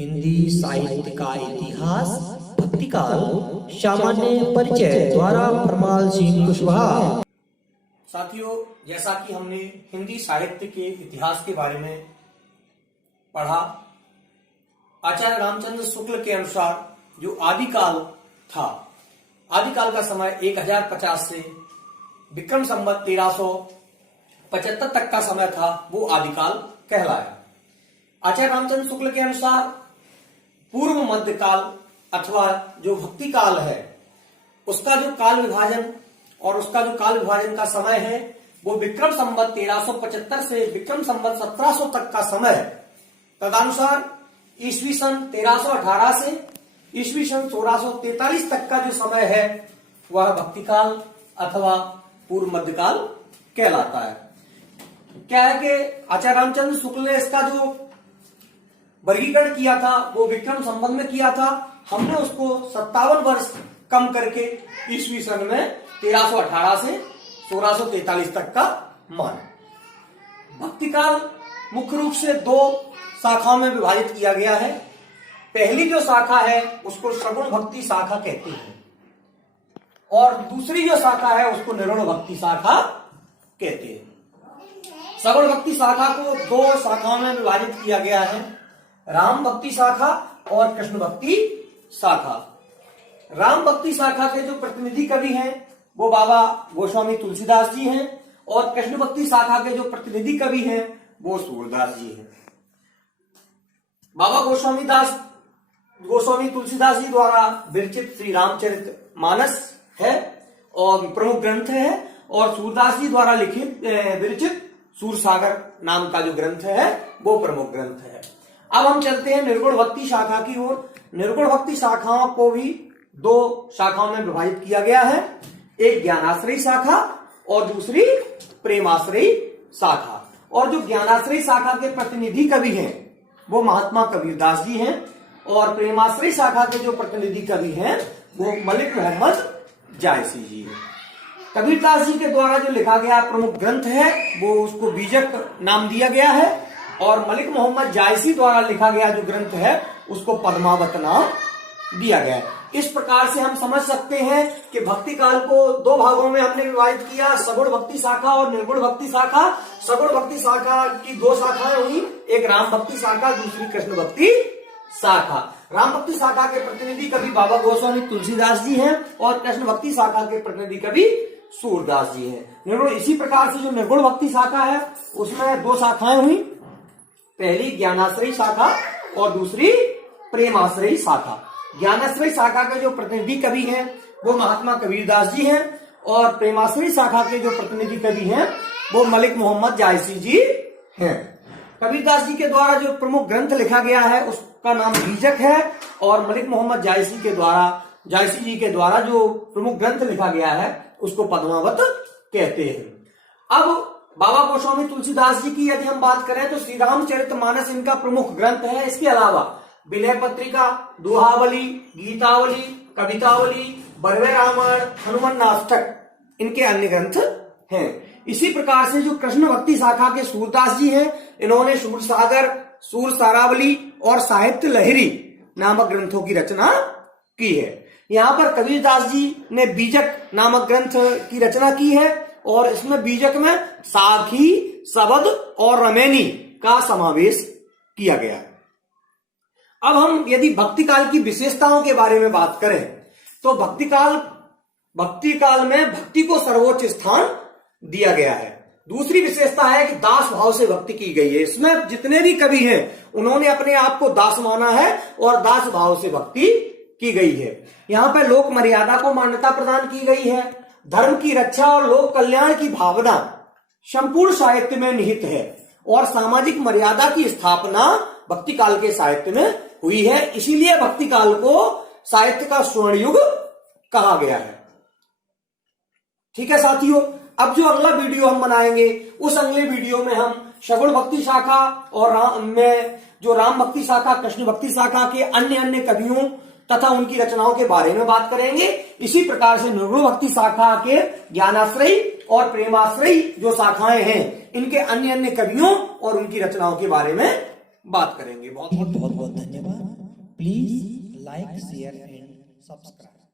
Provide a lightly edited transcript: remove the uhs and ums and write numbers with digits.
हिंदी साहित्य का इतिहास भक्तिकाल सामान्य परिचय द्वारा परमाल सिंह कुशवाहा। साथियों, जैसा कि हमने हिंदी साहित्य के इतिहास के बारे में पढ़ा, आचार्य रामचंद्र शुक्ल के अनुसार जो आदिकाल था, आदिकाल का समय 1050 से विक्रम संवत 1375 तक का समय था, वो आदिकाल कहलाया। आचार्य रामचंद्र शुक्ल के अनुसार पूर्व मध्यकाल अथवा जो भक्ति काल है, उसका जो काल विभाजन और उसका जो काल विभाजन का समय है वो विक्रम संवत 1375 से विक्रम संवत 1700 तक का समय है। तदनुसार ईस्वी सन 1318 से ईस्वी सन 1643 तक का जो समय है वह भक्ति काल अथवा पूर्व मध्यकाल कहलाता है। क्या है कि आचार्य रामचंद्र शुक्ल ने इसका जो वर्गीकरण किया था वो विक्रम संवत में किया था। हमने उसको 57 वर्ष कम करके ईस्वी सन में 1318 से 1643 तक का माना। भक्ति काल मुख्य रूप से दो शाखाओं में विभाजित किया गया है। पहली जो शाखा है उसको सगुण भक्ति शाखा कहते हैं और दूसरी जो शाखा है उसको निर्गुण भक्ति शाखा कहते हैं। सगुण भक्ति शाखा को दो शाखाओं में विभाजित किया गया है, राम भक्ति शाखा और कृष्ण भक्ति शाखा। राम भक्ति शाखा के जो प्रतिनिधि कवि हैं वो बाबा गोस्वामी तुलसीदास जी हैं और कृष्ण भक्ति शाखा के जो प्रतिनिधि कवि हैं वो सूरदास जी हैं। बाबा गोस्वामी तुलसीदास जी द्वारा विरचित श्री रामचरित मानस है और प्रमुख ग्रंथ है, और सूरदास जी द्वारा लिखित विरचित सूरसागर नाम का जो ग्रंथ है वो प्रमुख ग्रंथ है। अब हम चलते हैं निर्गुण भक्ति शाखा की ओर। निर्गुण भक्ति शाखाओं को भी दो शाखाओं में विभाजित किया गया है, एक ज्ञानाश्रयी शाखा और दूसरी प्रेमाश्रयी शाखा। और जो ज्ञानाश्रयी शाखा के प्रतिनिधि कवि हैं वो महात्मा कबीरदास जी हैं और प्रेमाश्रयी शाखा के जो प्रतिनिधि कवि हैं वो मलिक मोहम्मद जायसी जी हैं। कबीरदास जी के द्वारा जो लिखा गया प्रमुख ग्रंथ है वो उसको बीजक नाम दिया गया है और मलिक मोहम्मद जायसी द्वारा लिखा गया जो ग्रंथ है उसको पद्मावत नाम दिया गया है। इस प्रकार से हम समझ सकते हैं कि भक्ति काल को दो भागों में हमने विभाजित किया, सगुण भक्ति शाखा और निर्गुण भक्ति शाखा। सगुण भक्ति शाखा की दो शाखाएं हुई, एक राम भक्ति शाखा, दूसरी कृष्ण भक्ति शाखा। राम भक्ति शाखा के प्रतिनिधि कवि बाबा गोस्वामी तुलसीदास जी हैं और कृष्ण भक्ति शाखा के प्रतिनिधि कवि सूरदास जी हैं। निर्गुण इसी प्रकार से जो निर्गुण भक्ति शाखा है उसमें दो शाखाएं हुई, पहली ज्ञानाश्रयी शाखा और दूसरी प्रेमाश्रयी शाखा। ज्ञानाश्रयी शाखा के जो प्रतिनिधि कवि हैं वो महात्मा कबीरदास जी हैं और प्रेमाश्रयी शाखा के जो प्रतिनिधि कवि हैं वो मलिक मोहम्मद जायसी जी हैं। कबीरदास जी के द्वारा जो प्रमुख ग्रंथ लिखा गया है उसका नाम बीजक है और मलिक मोहम्मद जायसी जी के द्वारा जो प्रमुख ग्रंथ लिखा गया है उसको पद्मावत कहते हैं। अब बाबा गोस्वामी तुलसीदास जी की यदि हम बात करें तो श्री रामचरित मानस इनका प्रमुख ग्रंथ है। इसके अलावा विनय पत्रिका, दोहावली, गीतावली, कवितावली, बरवे रामायण, हनुमान नाष्टक इनके अन्य ग्रंथ हैं। इसी प्रकार से जो कृष्ण भक्ति शाखा के सूरदास जी हैं, इन्होंने सूरसागर, सूरसारावली और साहित्य लहरी नामक ग्रंथों की रचना की है। यहाँ पर कबीरदास जी ने बीजक नामक ग्रंथ की रचना की है और इसमें बीजक में साखी, सबद और रमैनी का समावेश किया गया है। अब हम यदि भक्ति काल की विशेषताओं के बारे में बात करें तो भक्ति काल में भक्ति को सर्वोच्च स्थान दिया गया है। दूसरी विशेषता है कि दास भाव से भक्ति की गई है। इसमें जितने भी कवि हैं उन्होंने अपने आप को दास माना है और दास भाव से भक्ति की गई है। यहाँ पर लोक मर्यादा को मान्यता प्रदान की गई है। धर्म की रक्षा और लोक कल्याण की भावना संपूर्ण साहित्य में निहित है और सामाजिक मर्यादा की स्थापना भक्ति काल के साहित्य में हुई है। इसीलिए भक्ति काल को साहित्य का स्वर्ण युग कहा गया है। ठीक है साथियों, अब जो अगला वीडियो हम बनाएंगे उस अगले वीडियो में हम सगुण भक्ति शाखा और राम भक्ति शाखा, कृष्ण भक्ति शाखा के अन्य कवियों तथा उनकी रचनाओं के बारे में बात करेंगे। इसी प्रकार से निर्गुण भक्ति शाखा के ज्ञानाश्रयी और प्रेमाश्रयी जो शाखाएं हैं इनके अन्य कवियों और उनकी रचनाओं के बारे में बात करेंगे। बहुत बहुत धन्यवाद। Please like, share and subscribe.